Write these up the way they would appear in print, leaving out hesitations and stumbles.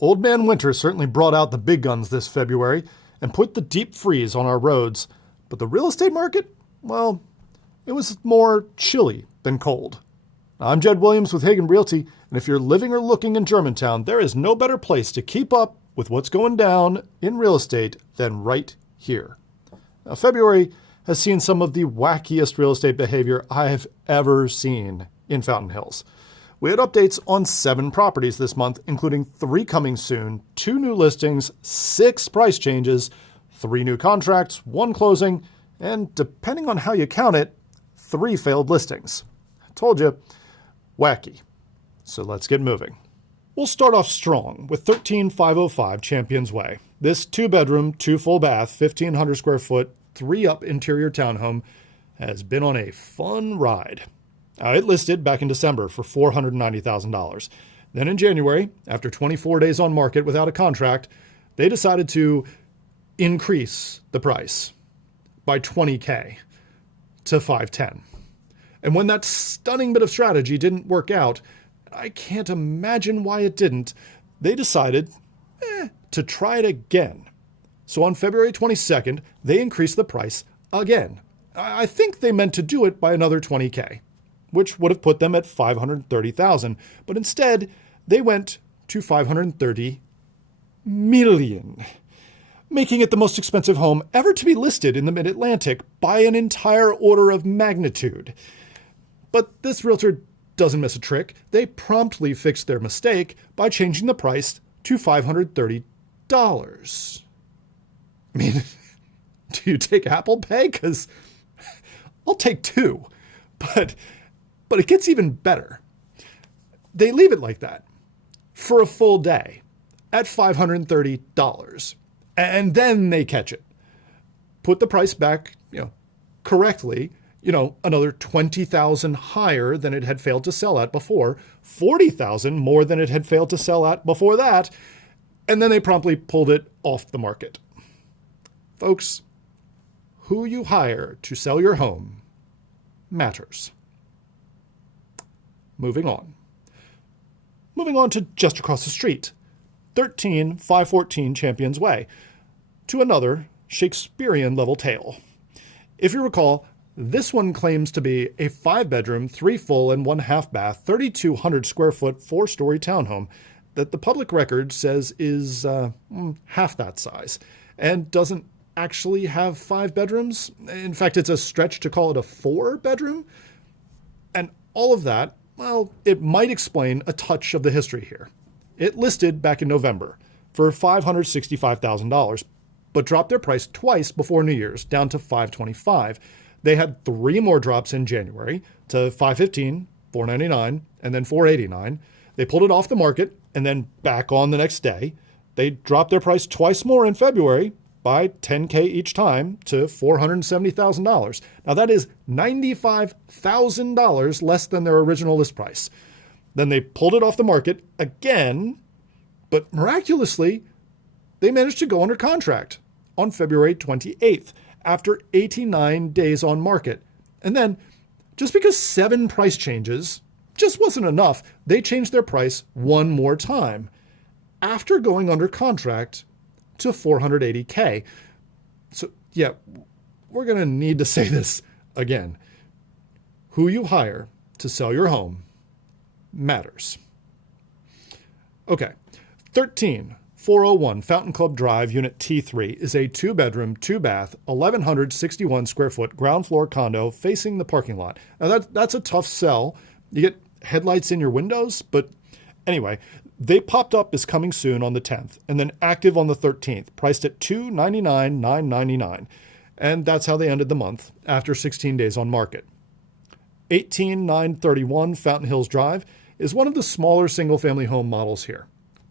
Old Man Winter certainly brought out the big guns this February and put the deep freeze on our roads. But the real estate market, well, it was more chilly than cold. I'm Jed Williams with Hagan Realty, and if you're living or looking in Germantown, there is no better place to keep up with what's going down in real estate than right here. Now, February has seen some of the wackiest real estate behavior I have ever seen in Fountain Hills. We had updates on 7 properties this month, including 3 coming soon, 2 new listings, 6 price changes, 3 new contracts, 1 closing, and depending on how you count it, 3 failed listings. I told you, wacky. So let's get moving. We'll start off strong with 13505 Champions Way. This 2-bedroom, 2 full bath, 1,500 square foot, 3-up interior townhome has been on a fun ride. It listed back in December for $490,000. Then in January, after 24 days on market without a contract, they decided to increase the price by $20K to $510. And when that stunning bit of strategy didn't work out, I can't imagine why it didn't, they decided to try it again. So on February 22nd, they increased the price again. I think they meant to do it by another $20K, which would have put them at $530,000. But instead, they went to $530 million, making it the most expensive home ever to be listed in the Mid-Atlantic by an entire order of magnitude. But this realtor doesn't miss a trick. They promptly fixed their mistake by changing the price to $530. I mean, do you take Apple Pay? Because I'll take 2. But it gets even better. They leave it like that for a full day at $530. And then they catch it. Put the price back, correctly, another $20,000 higher than it had failed to sell at before, $40,000 more than it had failed to sell at before that, and then they promptly pulled it off the market. Folks, who you hire to sell your home matters. Moving on. Moving on to just across the street, 13514 Champions Way, to another Shakespearean-level tale. If you recall, this one claims to be a 5-bedroom, 3 full and 1 half bath, 3,200 square foot, 4-story townhome that the public record says is half that size and doesn't actually have 5 bedrooms. In fact, it's a stretch to call it a 4-bedroom. And all of that, well, it might explain a touch of the history here. It listed back in November for $565,000, but dropped their price twice before New Year's, down to $525,000. They had 3 more drops in January to $515,000, $499,000, and then $489,000. They pulled it off the market and then back on the next day. They dropped their price twice more in February by $10K each time to $470,000. Now that is $95,000 less than their original list price. Then they pulled it off the market again, but miraculously, they managed to go under contract on February 28th after 89 days on market. And then, just because 7 price changes just wasn't enough, they changed their price 1 more time after going under contract to $480K. So yeah, we're going to need to say this again. Who you hire to sell your home matters. Okay, 13401 Fountain Club Drive, Unit T3 is a 2-bedroom, 2-bath, 1,161 square foot ground floor condo facing the parking lot. Now that's a tough sell. You get headlights in your windows, but anyway, they popped up as coming soon on the 10th and then active on the 13th, priced at $299,999. And that's how they ended the month after 16 days on market. 18931 Fountain Hills Drive is one of the smaller single-family home models here.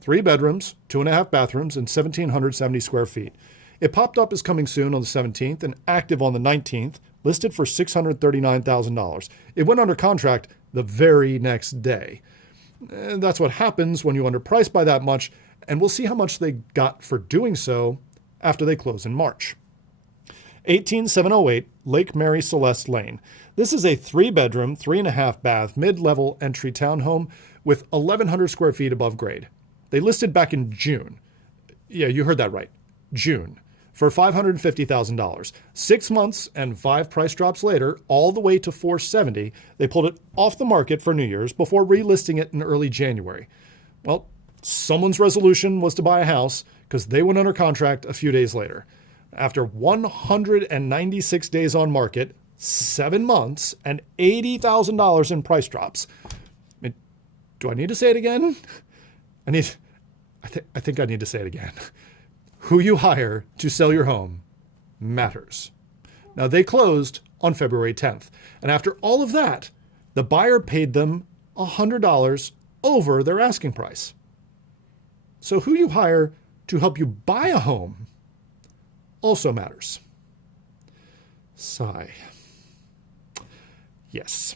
3 bedrooms, 2.5 bathrooms, and 1,770 square feet. It popped up as coming soon on the 17th and active on the 19th, listed for $639,000. It went under contract the very next day. And that's what happens when you underprice by that much, and we'll see how much they got for doing so after they close in March. 18708 Lake Mary Celeste Lane. This is a 3-bedroom, 3.5 bath, mid-level entry townhome with 1,100 square feet above grade. They listed back in June. Yeah, you heard that right. June. For $550,000. 6 months and 5 price drops later, all the way to $470,000, they pulled it off the market for New Year's before relisting it in early January. Well, someone's resolution was to buy a house because they went under contract a few days later. After 196 days on market, 7 months, and $80,000 in price drops. Do I need to say it again? I think I need to say it again. Who you hire to sell your home matters. Now, they closed on February 10th. And after all of that, the buyer paid them $100 over their asking price. So who you hire to help you buy a home also matters. Sigh. Yes.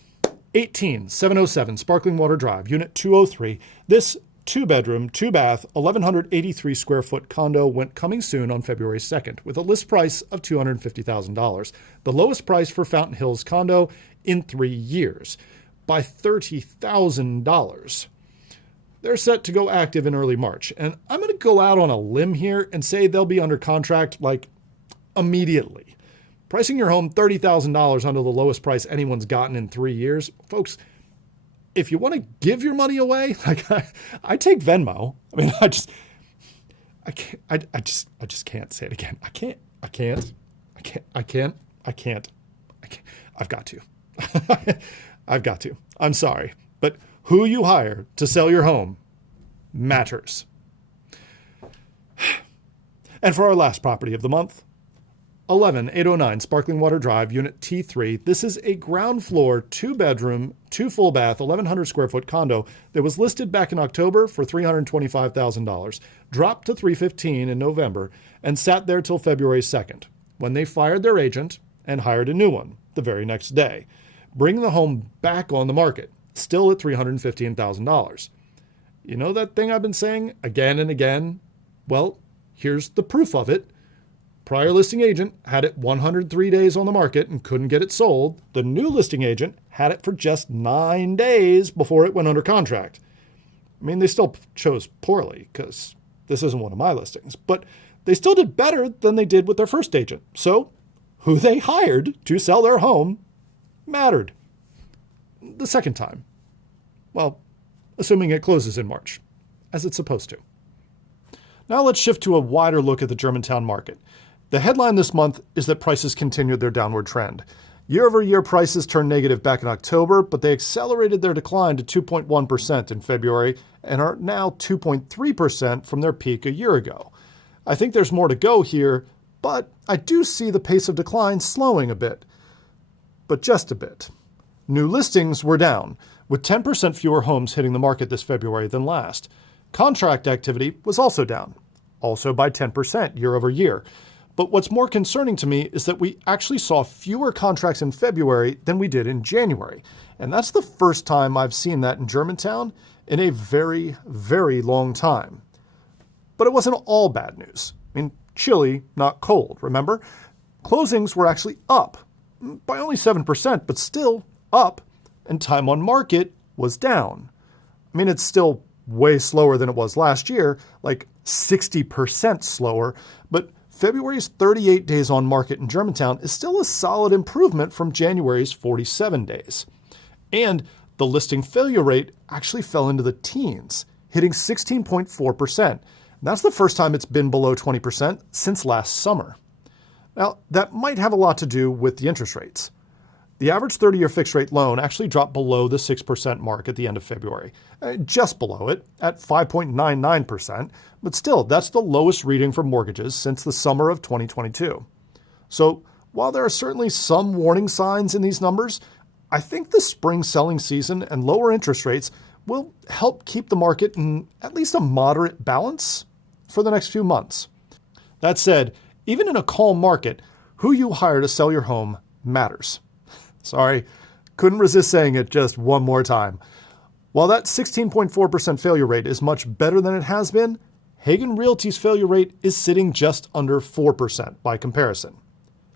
18707 Sparkling Water Drive, Unit 203. This 2-bedroom, 2-bath, 1,183 square foot condo went coming soon on February 2nd with a list price of $250,000, the lowest price for Fountain Hills condo in 3 years, by $30,000. They're set to go active in early March, and I'm going to go out on a limb here and say they'll be under contract like immediately. Pricing your home $30,000 under the lowest price anyone's gotten in 3 years, folks. If you want to give your money away, like I take Venmo. I mean, I just can't say it again. I can't. I've got to. I've got to. I'm sorry. But who you hire to sell your home matters. And for our last property of the month, 11809 Sparkling Water Drive, Unit T3. This is a ground floor, 2-bedroom, 2 full bath, 1,100 square foot condo that was listed back in October for $325,000, dropped to $315,000 in November, and sat there till February 2nd, when they fired their agent and hired a new one the very next day, bringing the home back on the market, still at $315,000. You know that thing I've been saying again and again? Well, here's the proof of it. Prior listing agent had it 103 days on the market and couldn't get it sold. The new listing agent had it for just 9 days before it went under contract. I mean, they still chose poorly because this isn't one of my listings, but they still did better than they did with their first agent. So who they hired to sell their home mattered. The second time. Well, assuming it closes in March, as it's supposed to. Now let's shift to a wider look at the Germantown market. The headline this month is that prices continued their downward trend. Year-over-year prices turned negative back in October, but they accelerated their decline to 2.1% in February and are now 2.3% from their peak a year ago. I think there's more to go here, but I do see the pace of decline slowing a bit. But just a bit. New listings were down, with 10% fewer homes hitting the market this February than last. Contract activity was also down, also by 10% year over year. But what's more concerning to me is that we actually saw fewer contracts in February than we did in January. And that's the first time I've seen that in Germantown in a very, very long time. But it wasn't all bad news. I mean, chilly, not cold, remember? Closings were actually up by only 7%, but still up, and time on market was down. I mean, it's still way slower than it was last year, like 60% slower, but February's 38 days on market in Germantown is still a solid improvement from January's 47 days. And the listing failure rate actually fell into the teens, hitting 16.4%. That's the first time it's been below 20% since last summer. Now, that might have a lot to do with the interest rates. The average 30-year fixed-rate loan actually dropped below the 6% mark at the end of February, just below it at 5.99%, but still, that's the lowest reading for mortgages since the summer of 2022. So while there are certainly some warning signs in these numbers, I think the spring selling season and lower interest rates will help keep the market in at least a moderate balance for the next few months. That said, even in a calm market, who you hire to sell your home matters. Sorry, couldn't resist saying it just one more time. While that 16.4% failure rate is much better than it has been, Hagan Realty's failure rate is sitting just under 4% by comparison.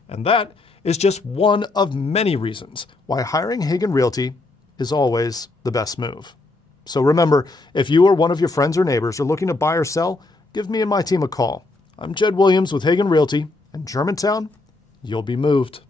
And that is just one of many reasons why hiring Hagan Realty is always the best move. So remember, if you or one of your friends or neighbors are looking to buy or sell, give me and my team a call. I'm Jed Williams with Hagan Realty, and Germantown, you'll be moved.